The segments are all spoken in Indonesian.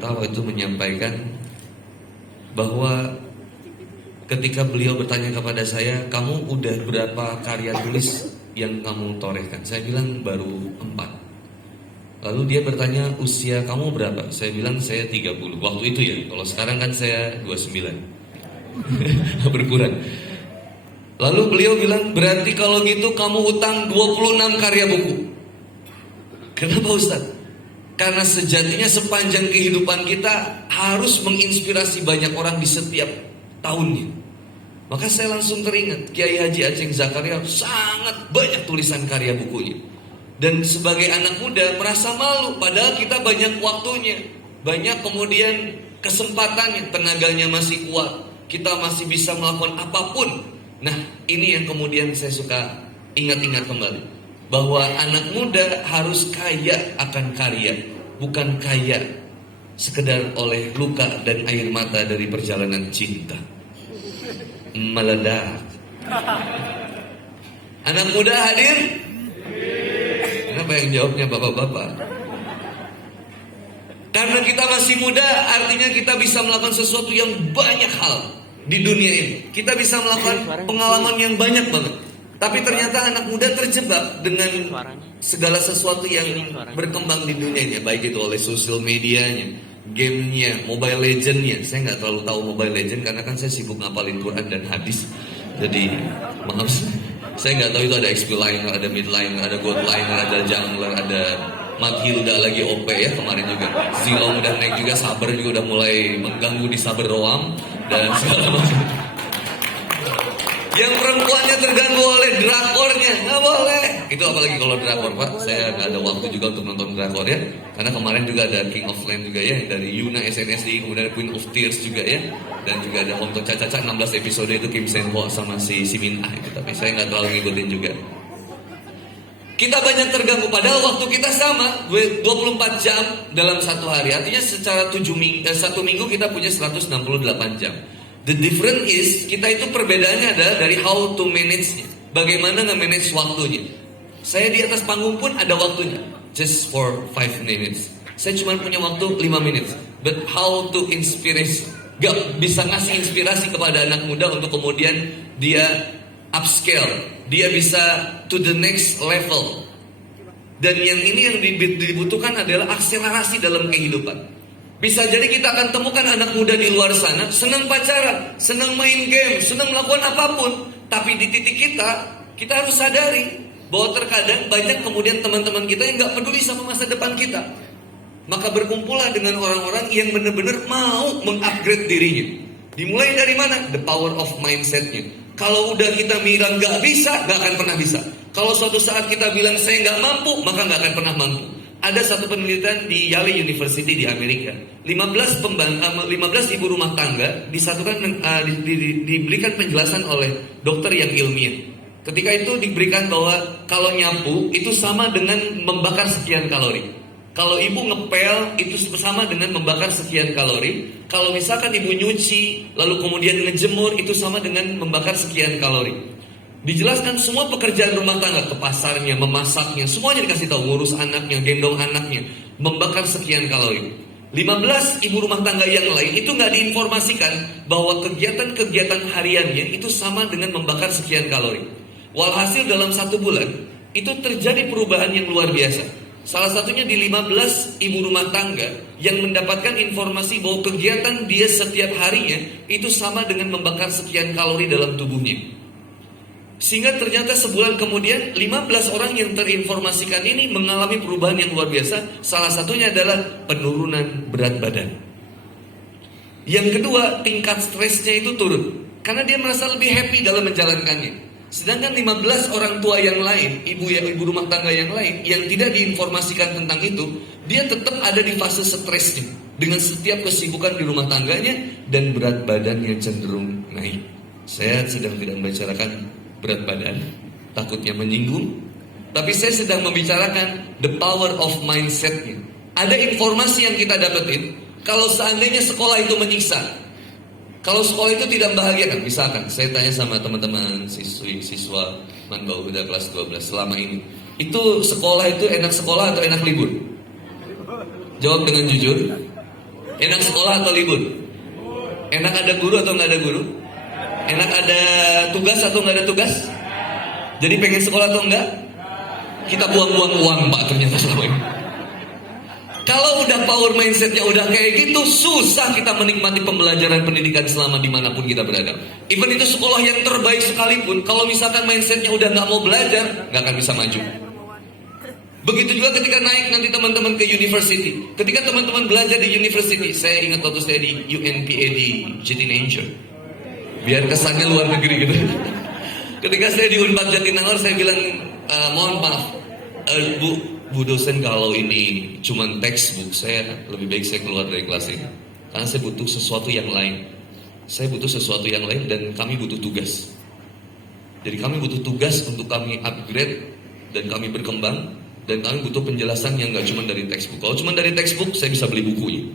Jakarta waktu itu menyampaikan bahwa ketika beliau bertanya kepada saya, kamu udah berapa karya tulis yang kamu torehkan? Saya bilang baru 4. Lalu dia bertanya, usia kamu berapa? Saya bilang saya 30. Waktu itu ya, kalau sekarang kan saya 29. Berkurang. Lalu beliau bilang, berarti kalau gitu kamu utang 26 karya buku. Kenapa Ustaz? Karena sejatinya sepanjang kehidupan kita harus menginspirasi banyak orang di setiap tahunnya. Maka saya langsung teringat Kiai Haji Aceh Zakaria sangat banyak tulisan karya bukunya. Dan sebagai anak muda merasa malu, padahal kita banyak waktunya, banyak kemudian kesempatannya, tenaganya masih kuat, kita masih bisa melakukan apapun. Nah, ini yang kemudian saya suka ingat-ingat kembali, bahwa anak muda harus kaya akan karya, bukan kaya sekedar oleh luka dan air mata dari perjalanan cinta meledak. Anak muda hadir? Kenapa yang jawabnya bapak-bapak? Karena kita masih muda, artinya kita bisa melakukan sesuatu yang banyak hal di dunia ini. Kita bisa melakukan pengalaman yang banyak banget. Tapi ternyata anak muda terjebak dengan segala sesuatu yang berkembang di dunianya, baik itu oleh sosial medianya, gamenya, Mobile Legend-nya. Saya nggak terlalu tahu Mobile Legend karena kan saya sibuk ngapalin Quran dan hadis. Jadi maaf, saya nggak tahu itu ada XP liner, ada mid liner, ada gold liner, ada jungler, ada Mathilda lagi OP ya kemarin juga. Zilong udah naik juga, Saber juga udah mulai mengganggu di Saber Roam dan segala macam. Yang perempuannya terganggu oleh drakornya, nggak boleh. Itu apalagi kalau drakor Pak, saya nggak ada waktu juga untuk nonton drakor ya. Karena kemarin juga ada King of Land juga ya, dari Yuna SNSD, kemudian Queen of Tears juga ya. Dan juga ada Hongto Caca 16 episode itu Kim Sen Ho sama si Min Ah itu. Tapi saya nggak terlalu ngikutin juga. Kita banyak terganggu, padahal waktu kita sama 24 jam dalam satu hari. Artinya secara 1 minggu kita punya 168 jam. The difference is, kita itu perbedaannya adalah dari how to manage-nya. Bagaimana nge-manage waktunya. Saya di atas panggung pun ada waktunya, just for 5 minutes. Saya cuma punya waktu 5 minutes. But how to inspirate, gak bisa ngasih inspirasi kepada anak muda untuk kemudian dia upscale, dia bisa to the next level. Dan yang ini yang dibutuhkan adalah akselerasi dalam kehidupan. Bisa jadi kita akan temukan anak muda di luar sana senang pacaran, senang main game, senang melakukan apapun. Tapi di titik kita harus sadari bahwa terkadang banyak kemudian teman-teman kita yang gak peduli sama masa depan kita. Maka berkumpullah dengan orang-orang yang benar-benar mau mengupgrade dirinya. Dimulai dari mana? The power of mindset-nya. Kalau udah kita bilang gak bisa, gak akan pernah bisa. Kalau suatu saat kita bilang saya gak mampu, maka gak akan pernah mampu. Ada satu penelitian di Yale University di Amerika. 15 ibu rumah tangga disatukan diberikan penjelasan oleh dokter yang ilmiah. Ketika itu diberikan bahwa kalau nyapu itu sama dengan membakar sekian kalori. Kalau ibu ngepel itu sama dengan membakar sekian kalori. Kalau misalkan ibu nyuci lalu kemudian ngejemur itu sama dengan membakar sekian kalori. Dijelaskan semua pekerjaan rumah tangga, ke pasarnya, memasaknya, semuanya dikasih tahu, ngurus anaknya, gendong anaknya, membakar sekian kalori. 15 ibu rumah tangga yang lain itu nggak diinformasikan bahwa kegiatan-kegiatan hariannya itu sama dengan membakar sekian kalori. Walhasil dalam 1 bulan itu terjadi perubahan yang luar biasa. Salah satunya di 15 ibu rumah tangga yang mendapatkan informasi bahwa kegiatan dia setiap harinya itu sama dengan membakar sekian kalori dalam tubuhnya. Sehingga ternyata sebulan kemudian 15 orang yang terinformasikan ini mengalami perubahan yang luar biasa. Salah satunya adalah penurunan berat badan. Yang kedua, tingkat stresnya itu turun karena dia merasa lebih happy dalam menjalankannya. Sedangkan 15 orang tua yang lain, ibu rumah tangga yang lain yang tidak diinformasikan tentang itu, dia tetap ada di fase stresnya dengan setiap kesibukan di rumah tangganya dan berat badannya cenderung naik. Saya sedang tidak membicarakan berat badan, takutnya menyinggung. Tapi saya sedang membicarakan the power of mindset-nya. Ada informasi yang kita dapetin, kalau seandainya sekolah itu menyiksa, kalau sekolah itu tidak membahagiakan. Misalkan saya tanya sama teman-teman siswa Manbau udah kelas 12 selama ini, itu sekolah itu enak sekolah atau enak libur? Jawab dengan jujur. Enak sekolah atau libur? Enak ada guru atau nggak ada guru? Enak ada tugas atau nggak ada tugas? Jadi pengen sekolah atau enggak? Kita buang-buang uang Pak ternyata selama ini. Kalau udah power mindsetnya udah kayak gitu, susah kita menikmati pembelajaran pendidikan selama dimanapun kita berada. Even itu sekolah yang terbaik sekalipun, kalau misalkan mindsetnya udah nggak mau belajar, nggak akan bisa maju. Begitu juga ketika naik nanti teman-teman ke university. Ketika teman-teman belajar di university, saya ingat waktu saya di UNPA di Jatinangor. Biar kesannya luar negeri gitu. Ketika saya di Unpad Jatinangor, saya bilang, mohon maaf, Bu dosen, kalau ini cuman textbook, saya lebih baik saya keluar dari kelas ini. Karena saya butuh sesuatu yang lain. Saya butuh sesuatu yang lain dan kami butuh tugas. Jadi kami butuh tugas untuk kami upgrade dan kami berkembang. Dan kami butuh penjelasan yang gak cuma dari textbook. Kalau cuma dari textbook, saya bisa beli bukunya.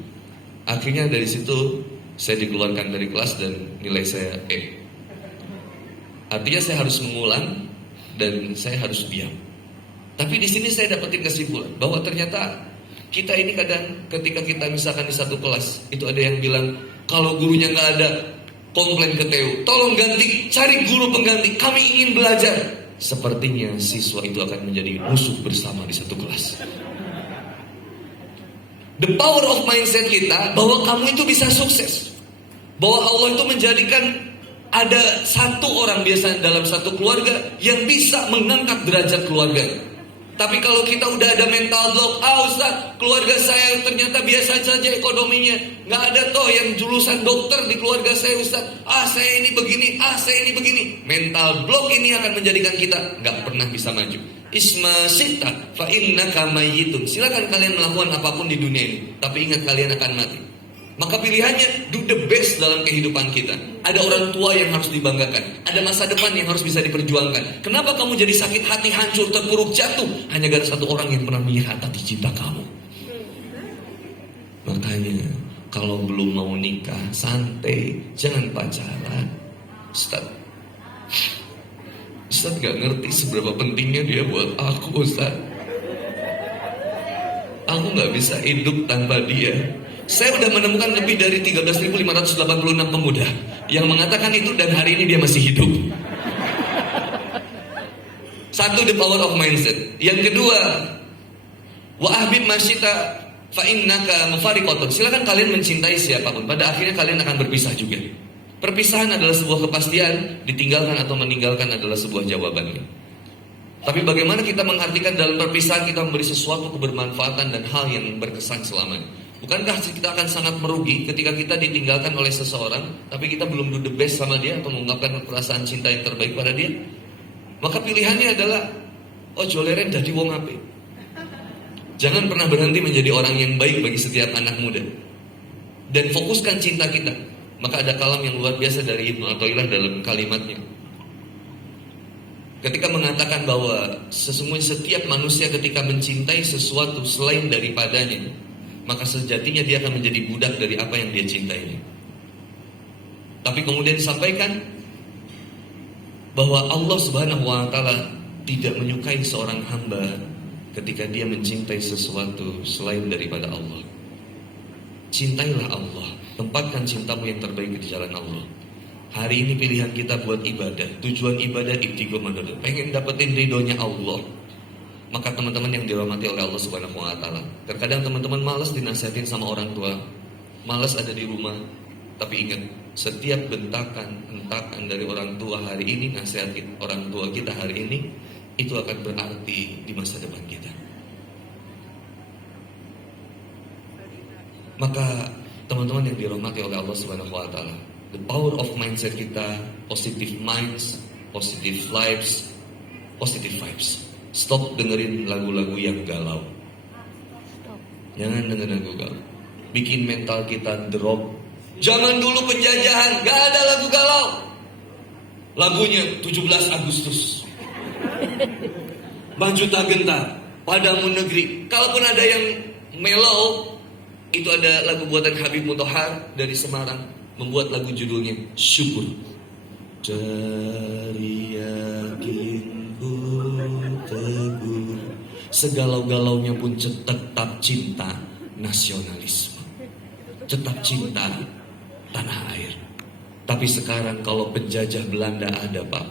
Akhirnya dari situ, saya dikeluarkan dari kelas dan nilai saya E. Artinya saya harus mengulang dan saya harus diam. Tapi di sini saya dapetin kesimpulan bahwa ternyata kita ini kadang ketika kita misalkan di satu kelas, itu ada yang bilang, kalau gurunya gak ada, komplain ke TU, tolong ganti, cari guru pengganti, kami ingin belajar. Sepertinya siswa itu akan menjadi musuh bersama di satu kelas. The power of mindset kita bahwa kamu itu bisa sukses, bahwa Allah itu menjadikan ada satu orang biasa dalam satu keluarga yang bisa mengangkat derajat keluarga. Tapi kalau kita udah ada mental block, Ustaz, keluarga saya ternyata biasa saja ekonominya, nggak ada toh yang jurusan dokter di keluarga saya, Ustaz. Saya ini begini, saya ini begini. Mental block ini akan menjadikan kita nggak pernah bisa maju. Isma sita fa innaka mayyitun. Silakan kalian melakukan apapun di dunia ini, tapi ingat kalian akan mati. Maka pilihannya do the best dalam kehidupan kita. Ada orang tua yang harus dibanggakan, ada masa depan yang harus bisa diperjuangkan. Kenapa kamu jadi sakit hati, hancur, terpuruk, jatuh? Hanya gara satu orang yang pernah mengkhianati cinta kamu. Makanya kalau belum mau nikah, santai, jangan pacaran. Ustaz gak ngerti seberapa pentingnya dia buat aku, Ustaz. Aku gak bisa hidup tanpa dia. Saya sudah menemukan lebih dari 13.586 pemuda yang mengatakan itu dan hari ini dia masih hidup. Satu, the power of mindset. Yang kedua, wa ahbib masyita fa innaka mufariqatun. Silakan kalian mencintai siapapun, pada akhirnya kalian akan berpisah juga. Perpisahan adalah sebuah kepastian, ditinggalkan atau meninggalkan adalah sebuah jawabannya. Tapi bagaimana kita mengartikan dalam perpisahan kita memberi sesuatu kebermanfaatan dan hal yang berkesan selamanya. Bukankah kita akan sangat merugi ketika kita ditinggalkan oleh seseorang, tapi kita belum do the best sama dia atau mengungkapkan perasaan cinta yang terbaik pada dia? Maka pilihannya adalah, joleren jadi wong apik. Jangan pernah berhenti menjadi orang yang baik bagi setiap anak muda. Dan fokuskan cinta kita. Maka ada kalam yang luar biasa dari Ibnu Athaillah dalam kalimatnya. Ketika mengatakan bahwa sesungguhnya setiap manusia ketika mencintai sesuatu selain daripadanya, maka sejatinya dia akan menjadi budak dari apa yang dia cintainya. Tapi kemudian disampaikan bahwa Allah Subhanahu wa Ta'ala tidak menyukai seorang hamba ketika dia mencintai sesuatu selain daripada Allah. Cintailah Allah, tempatkan cintamu yang terbaik di jalan Allah. Hari ini pilihan kita buat ibadah. Tujuan ibadah ibtigo mandodo, pengen dapetin ridhonya Allah. Maka teman-teman yang dirahmati oleh Allah Subhanahu wa Ta'ala, terkadang teman-teman malas dinasihatin sama orang tua, malas ada di rumah. Tapi ingat, setiap hentakan dari orang tua hari ini, nasihatin orang tua kita hari ini, itu akan berarti di masa depan kita. Maka teman-teman yang dirahmati oleh Allah Subhanahu wa Ta'ala, the power of mindset kita, positive minds, positive lives, positive vibes. Stop dengerin lagu-lagu yang galau. Jangan dengerin lagu galau. Bikin mental kita drop. Zaman dulu penjajahan, gak ada lagu galau. Lagunya 17 Agustus. Maju tak gentar, padamu negeri. Kalaupun ada yang mellow, itu ada lagu buatan Habib Mutahar dari Semarang, membuat lagu judulnya Syukur. Dari yakin teguh, segalau-galaunya pun tetap cinta nasionalisme. tetap cinta tanah air. Tapi sekarang kalau penjajah Belanda ada, Pak,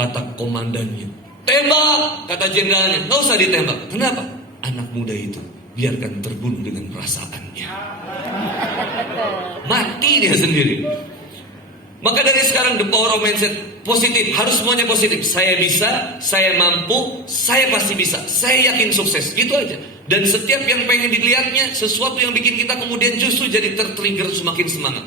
kata komandannya, tembak, kata jenderalnya, nggak usah ditembak. Kenapa? Anak muda itu biarkan terbunuh dengan perasaannya. Mati dia sendiri. Maka dari sekarang the power of mindset positif, harus semuanya positif. Saya bisa, saya mampu, saya pasti bisa, saya yakin sukses, gitu aja. Dan setiap yang pengen dilihatnya, sesuatu yang bikin kita kemudian justru jadi tertrigger semakin semangat.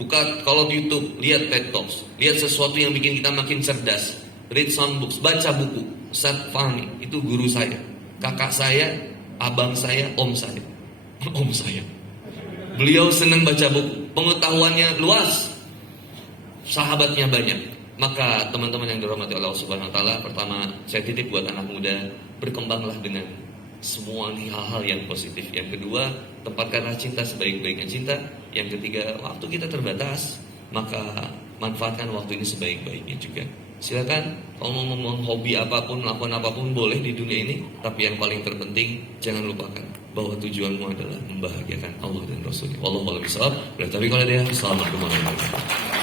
Buka kalau di YouTube, lihat TED Talks, lihat sesuatu yang bikin kita makin cerdas. Read some books, baca buku. Ustaz Fahmi, itu guru saya, kakak saya, abang saya, om saya. Om saya. Beliau senang baca buku, pengetahuannya luas, sahabatnya banyak. Maka teman-teman yang dirahmati Allah Subhanahu wa taala, pertama saya titip buat anak muda, berkembanglah dengan semua hal-hal yang positif. Yang kedua, tempatkanlah cinta sebaik-baiknya cinta. Yang ketiga, waktu kita terbatas, maka manfaatkan waktu ini sebaik-baiknya juga. Silakan kalau mau ngomong hobi apapun, melakukan apapun boleh di dunia ini, tapi yang paling terpenting jangan lupakan bahwa tujuanmu adalah membahagiakan Allah dan Rasulnya. Wallahu a'lam bishawab. Assalamualaikum warahmatullahi wabarakatuh.